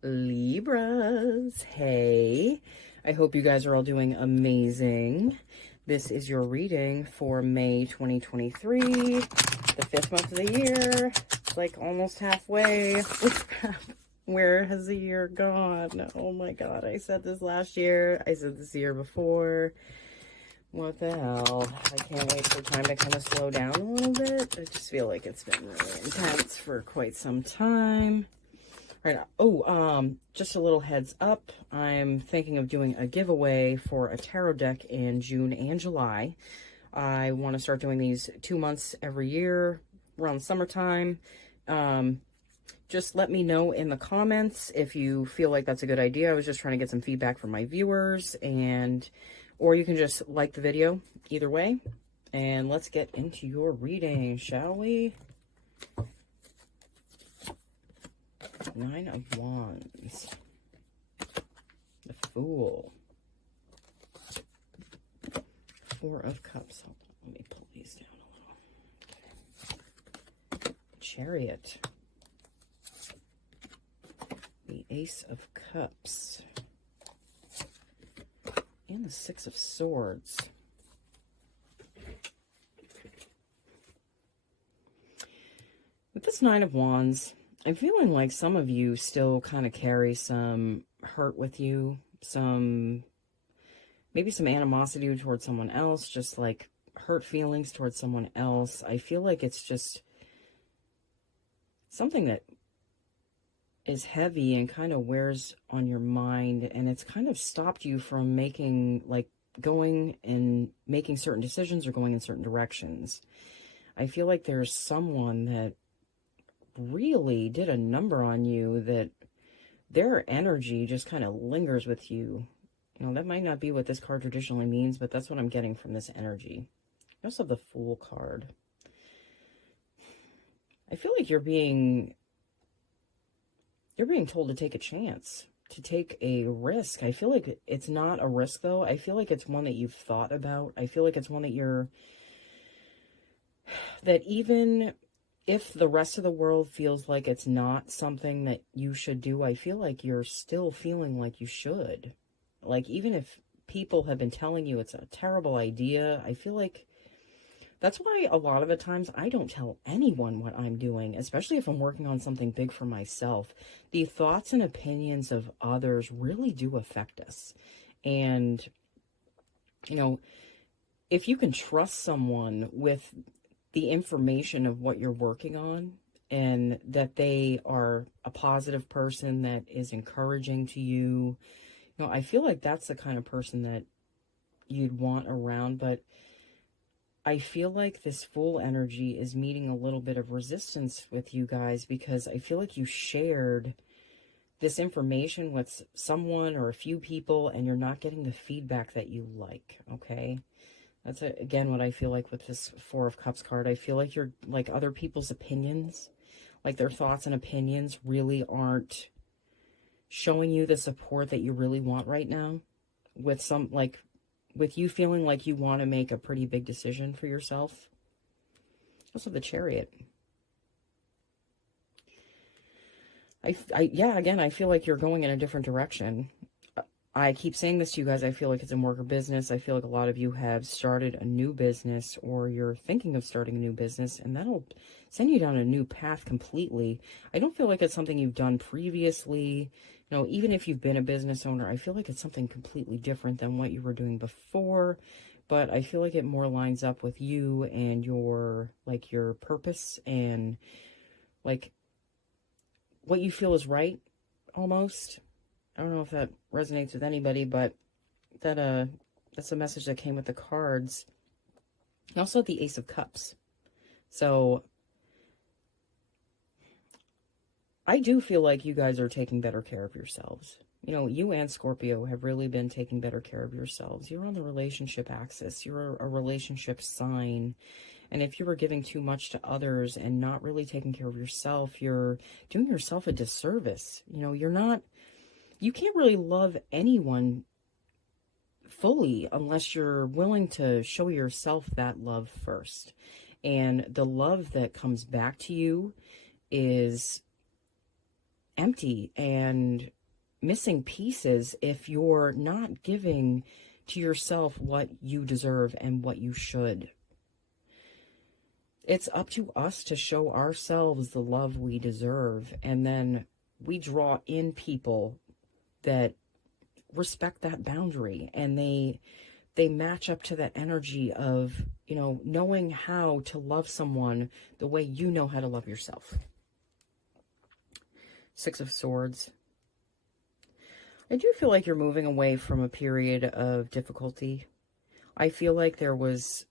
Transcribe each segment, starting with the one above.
Libras, hey, I hope you guys are all doing amazing. This is your reading for May 2023, the 5th month of the year. It's like almost halfway. Where has the year gone? Oh my god, I said this last year. I said this year before. What the hell? I can't wait for time to kind of slow down a little bit. I just feel like it's been really intense for quite some time. Right. Oh, just a little heads up. I'm thinking of doing a giveaway for a tarot deck in June and July. I want to start doing these 2 months every year around summertime. Just let me know in the comments if you feel like that's a good idea. I was just trying to get some feedback from my viewers, or you can just like the video either way. And let's get into your reading, shall we? 9 of Wands, the Fool, 4 of Cups. Hold on, let me pull these down a little. Okay. Chariot, the Ace of Cups, and the 6 of Swords. With this 9 of Wands, I'm feeling like some of you still kind of carry some hurt with you, maybe some animosity towards someone else, just like hurt feelings towards someone else. I feel like it's just something that is heavy and kind of wears on your mind, and it's kind of stopped you from going and making certain decisions or going in certain directions. I feel like there's someone that really did a number on you, that their energy just kind of lingers with you. You know, that might not be what this card traditionally means, but that's what I'm getting from this energy. I also have the Fool card. I feel like you're being told to take a chance, to take a risk. I feel like it's not a risk, though. I feel like it's one that you've thought about. I feel like it's one that even if the rest of the world feels like it's not something that you should do, I feel like you're still feeling like you should. Like, even if people have been telling you it's a terrible idea, I feel like that's why a lot of the times I don't tell anyone what I'm doing, especially if I'm working on something big for myself. The thoughts and opinions of others really do affect us. And, you know, if you can trust someone with the information of what you're working on, and that they are a positive person that is encouraging to you, I feel like that's the kind of person that you'd want around. But I feel like this Fool energy is meeting a little bit of resistance with you guys, because I feel like you shared this information with someone or a few people, and you're not getting the feedback that you like, okay? That's, again, what I feel like with this 4 of Cups card. I feel like you're like other people's opinions, like their thoughts and opinions really aren't showing you the support that you really want right now, with you feeling like you want to make a pretty big decision for yourself. Also the Chariot. Again, I feel like you're going in a different direction. I keep saying this to you guys. I feel like it's in work or business. I feel like a lot of you have started a new business, or you're thinking of starting a new business, and that'll send you down a new path completely. I don't feel like it's something you've done previously. Even if you've been a business owner, I feel like it's something completely different than what you were doing before. But I feel like it more lines up with you and your purpose, and like what you feel is right, almost. I don't know if that resonates with anybody, but that's a message that came with the cards. Also the Ace of Cups. So I do feel like you guys are taking better care of yourselves. You and Scorpio have really been taking better care of yourselves. You're on the relationship axis. You're a relationship sign. And if you were giving too much to others and not really taking care of yourself, you're doing yourself a disservice. You can't really love anyone fully unless you're willing to show yourself that love first. And the love that comes back to you is empty and missing pieces if you're not giving to yourself what you deserve and what you should. It's up to us to show ourselves the love we deserve, and then we draw in people that respect that boundary, and they match up to that energy of, you know, knowing how to love someone the way you know how to love yourself. Six of Swords. I do feel like you're moving away from a period of difficulty. I feel like there was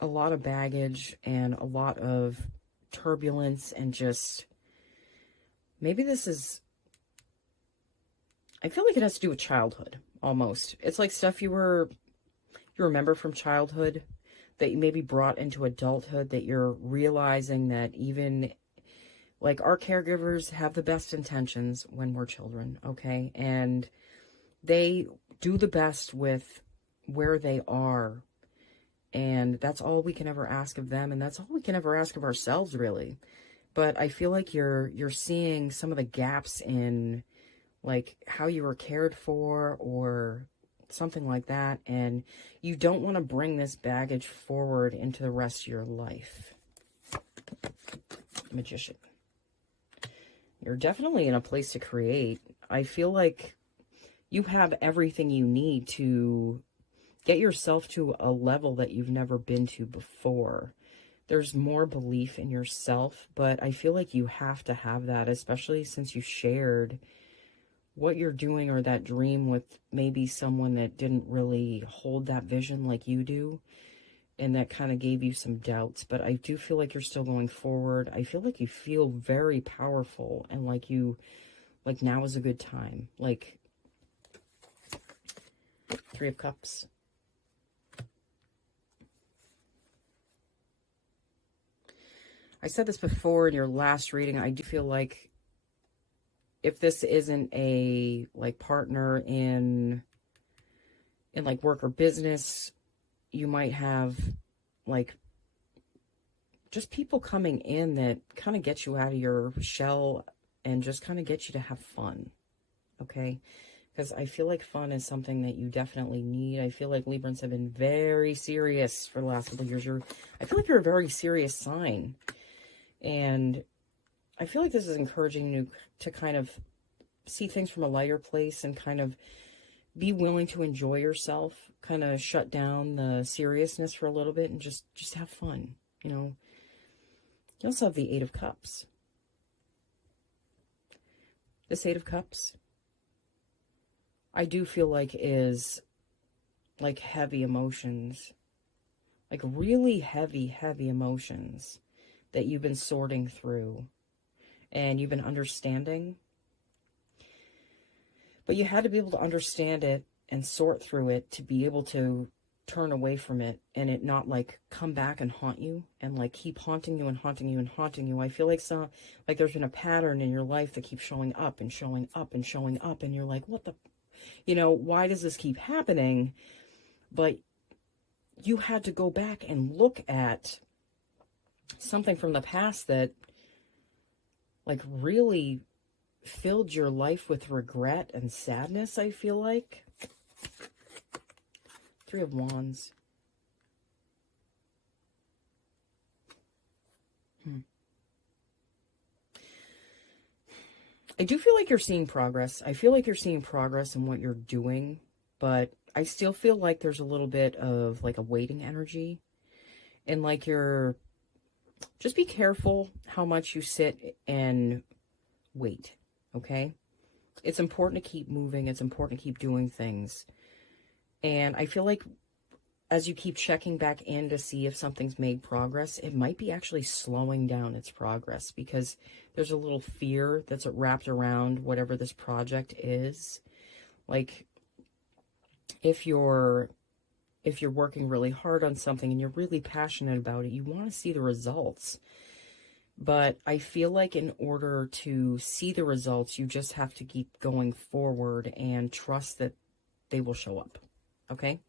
a lot of baggage and a lot of turbulence, and just, maybe this is, I feel like it has to do with childhood, almost. It's like stuff you remember from childhood that you maybe brought into adulthood, that you're realizing that even, like, our caregivers have the best intentions when we're children, okay? And they do the best with where they are. And that's all we can ever ask of them. And that's all we can ever ask of ourselves, really. But I feel like you're seeing some of the gaps in, like, how you were cared for or something like that. And you don't want to bring this baggage forward into the rest of your life. Magician. You're definitely in a place to create. I feel like you have everything you need to get yourself to a level that you've never been to before. There's more belief in yourself, but I feel like you have to have that, especially since you shared what you're doing or that dream with maybe someone that didn't really hold that vision like you do, and that kind of gave you some doubts. But I do feel like you're still going forward. I feel like you feel very powerful, and like now is a good time. Like, Three of Cups. I said this before in your last reading. I do feel like if this isn't a, like, partner in like work or business, you might have, like, just people coming in that kind of get you out of your shell and just kind of get you to have fun, okay? Because I feel like fun is something that you definitely need. I feel like Librans have been very serious for the last couple of years. I feel like you're a very serious sign. And I feel like this is encouraging you to kind of see things from a lighter place and kind of be willing to enjoy yourself, kind of shut down the seriousness for a little bit and just have fun, you know. You also have the Eight of Cups. This Eight of Cups, I do feel like is like heavy emotions, like really heavy emotions that you've been sorting through and you've been understanding. But you had to be able to understand it and sort through it to be able to turn away from it and it not, like, come back and haunt you and, like, keep haunting you and haunting you and haunting you. I feel like there's been a pattern in your life that keeps showing up and showing up and showing up, and you're like, what the, you know, why does this keep happening? But you had to go back and look at something from the past that, like, really filled your life with regret and sadness, I feel like. Three of Wands. I do feel like you're seeing progress. I feel like you're seeing progress in what you're doing, but I still feel like there's a little bit of, like, a waiting energy. And, like, just be careful how much you sit and wait, okay? It's important to keep moving. It's important to keep doing things. And I feel like as you keep checking back in to see if something's made progress, it might be actually slowing down its progress, because there's a little fear that's wrapped around whatever this project is. Like, if you're working really hard on something and you're really passionate about it, you want to see the results. But I feel like in order to see the results, you just have to keep going forward and trust that they will show up. Okay?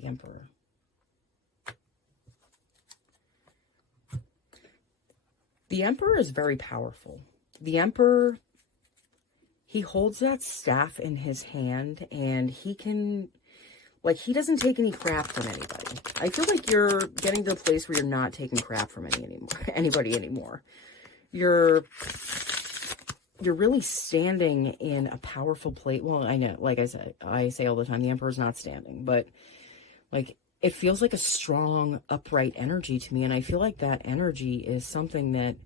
The Emperor. The Emperor is very powerful. The Emperor, he holds that staff in his hand, and he can, like, he doesn't take any crap from anybody. I feel like you're getting to a place where you're not taking crap from anybody anymore. You're really standing in a powerful place. Well, I know, like I say all the time, the Emperor's not standing, but like, it feels like a strong, upright energy to me. And I feel like that energy is something that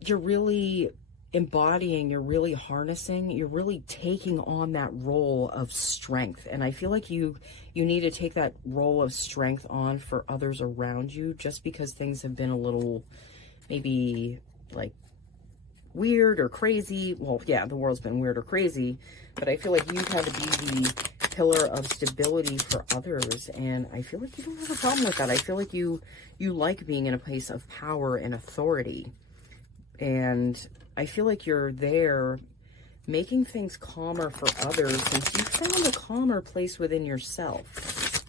you're really embodying, you're really harnessing, you're really taking on that role of strength. And I feel like you need to take that role of strength on for others around you, just because things have been a little, maybe, like, weird or crazy. Well, yeah, the world's been weird or crazy, but I feel like you've had to be the pillar of stability for others, and I feel like you don't have a problem with that. I feel like you like being in a place of power and authority, and I feel like you're there making things calmer for others since you found a calmer place within yourself.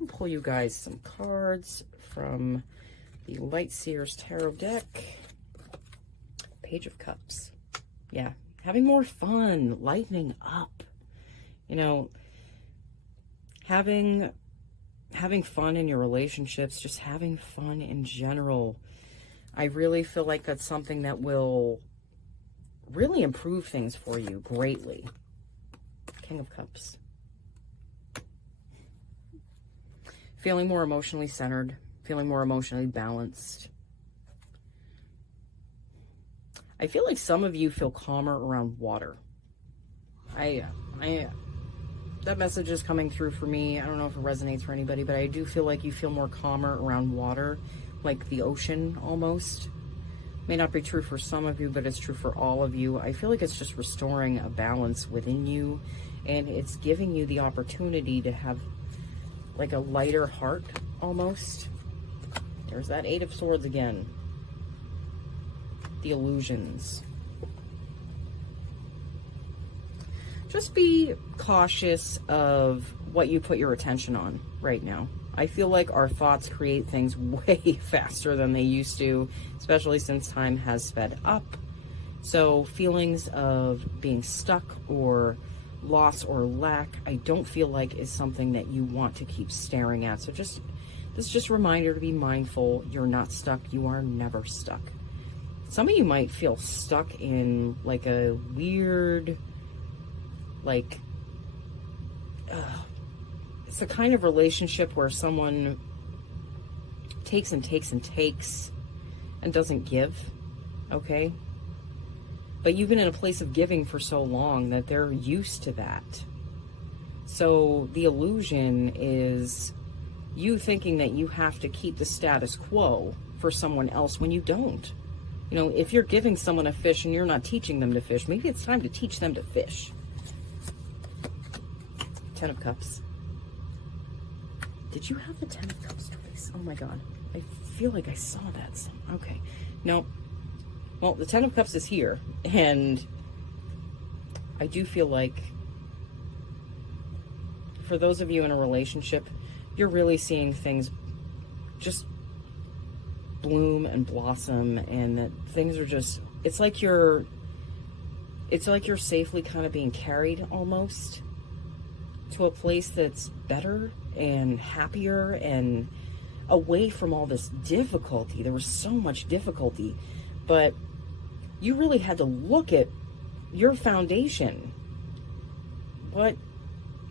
I'll pull you guys some cards from the Light Seers Tarot deck. Page of Cups. Yeah, having more fun, lightening up. You know, having fun in your relationships, just having fun in general. I really feel like that's something that will really improve things for you greatly. King of Cups. Feeling more emotionally centered, feeling more emotionally balanced. I feel like some of you feel calmer around water. That message is coming through for me. I don't know if it resonates for anybody, but I do feel like you feel more calmer around water, like the ocean almost. May not be true for some of you, but it's true for all of you. I feel like it's just restoring a balance within you, and it's giving you the opportunity to have like a lighter heart almost. There's that Eight of Swords again. The illusions. Just be cautious of what you put your attention on right now. I feel like our thoughts create things way faster than they used to, especially since time has sped up. So feelings of being stuck or loss or lack, I don't feel like is something that you want to keep staring at. So this is just a reminder to be mindful. You're not stuck. You are never stuck. Some of you might feel stuck in like a weird, like, it's a kind of relationship where someone takes and takes and takes and doesn't give, okay? But you've been in a place of giving for so long that they're used to that. So the illusion is you thinking that you have to keep the status quo for someone else when you don't. You know, if you're giving someone a fish and you're not teaching them to fish, maybe it's time to teach them to fish. Ten of Cups. Did you have the Ten of Cups twice? Oh my God. I feel like I saw that. Okay. No. Well, the Ten of Cups is here. And I do feel like for those of you in a relationship, you're really seeing things just bloom and blossom, and that things are just, it's like you're safely kind of being carried almost to a place that's better and happier and away from all this difficulty. There was so much difficulty, but you really had to look at your foundation, what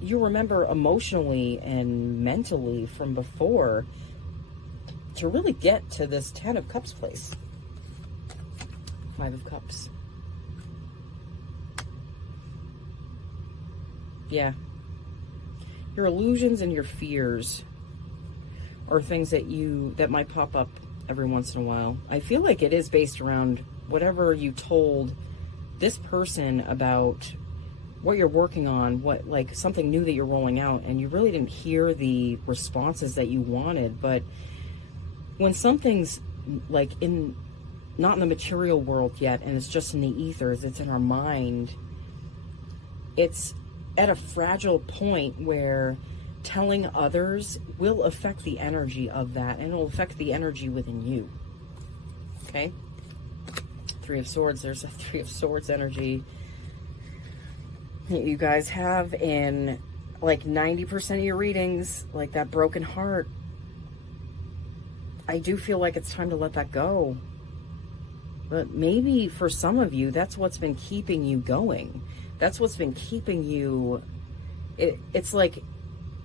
you remember emotionally and mentally from before to really get to this Ten of Cups place. Five of Cups. Yeah. Your illusions and your fears are things that might pop up every once in a while. I feel like it is based around whatever you told this person about what you're working on, what, like something new that you're rolling out, and you really didn't hear the responses that you wanted. But when something's like not in the material world yet, and it's just in the ethers, it's in our mind, it's at a fragile point where telling others will affect the energy of that, and it'll affect the energy within you. Okay? Three of Swords. There's a Three of Swords energy that you guys have in like 90% of your readings, like that broken heart. I do feel like it's time to let that go. But maybe for some of you, that's what's been keeping you going. That's what's been keeping you... It's like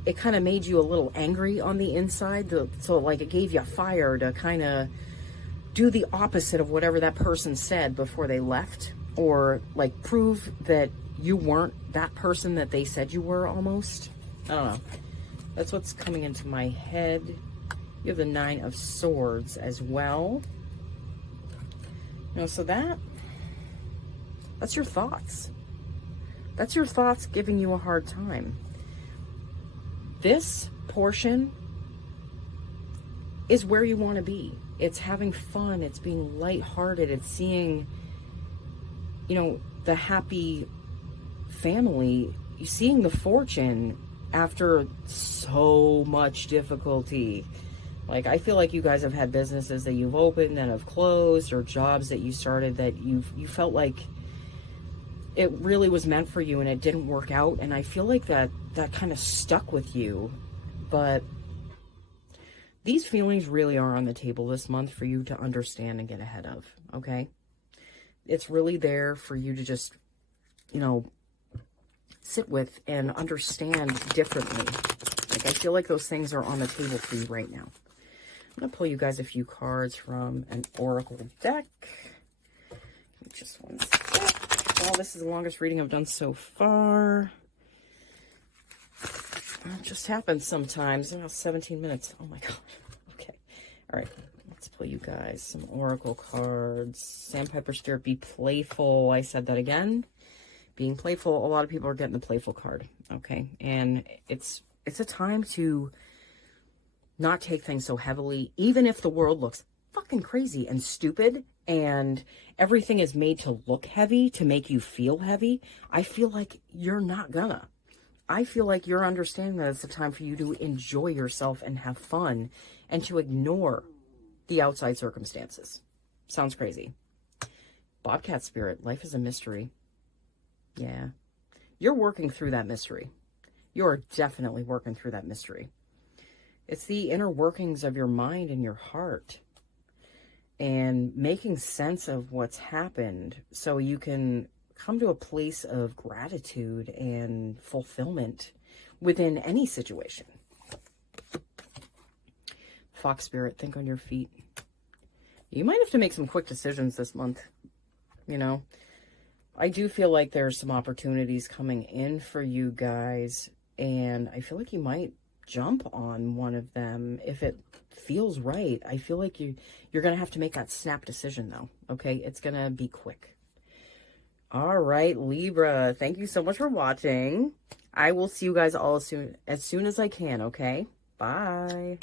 it kind of made you a little angry on the inside. So like it gave you fire to kind of do the opposite of whatever that person said before they left. Or like prove that you weren't that person that they said you were almost. I don't know. That's what's coming into my head. You have the Nine of Swords as well. You know, so that's your thoughts. That's your thoughts giving you a hard time. This portion is where you want to be. It's having fun. It's being lighthearted. It's seeing, you know, the happy family. You're seeing the fortune after so much difficulty. Like, I feel like you guys have had businesses that you've opened that have closed, or jobs that you started that you felt like it really was meant for you and it didn't work out. And I feel like that kind of stuck with you. But these feelings really are on the table this month for you to understand and get ahead of, okay? It's really there for you to just, you know, sit with and understand differently. Like, I feel like those things are on the table for you right now. I'm going to pull you guys a few cards from an oracle deck. Just one sec. Well, this is the longest reading I've done so far. It just happens sometimes. About 17 minutes. Oh my god. Okay. All right. Let's pull you guys some oracle cards. Sandpiper Spirit, be playful. I said that again. Being playful. A lot of people are getting the playful card. Okay. And it's a time to not take things so heavily, even if the world looks fucking crazy and stupid and everything is made to look heavy to make you feel heavy. I feel like you're not gonna. I feel like you're understanding that it's a time for you to enjoy yourself and have fun and to ignore the outside circumstances. Sounds crazy. Bobcat Spirit, life is a mystery. Yeah. You're working through that mystery. You're definitely working through that mystery. It's the inner workings of your mind and your heart and making sense of what's happened so you can come to a place of gratitude and fulfillment within any situation. Fox Spirit, think on your feet. You might have to make some quick decisions this month. You know, I do feel like there's some opportunities coming in for you guys, and I feel like you might jump on one of them if it feels right. I feel like you're going to have to make that snap decision though. Okay. It's going to be quick. All right, Libra, thank you so much for watching. I will see you guys all as soon as I can. Okay. Bye.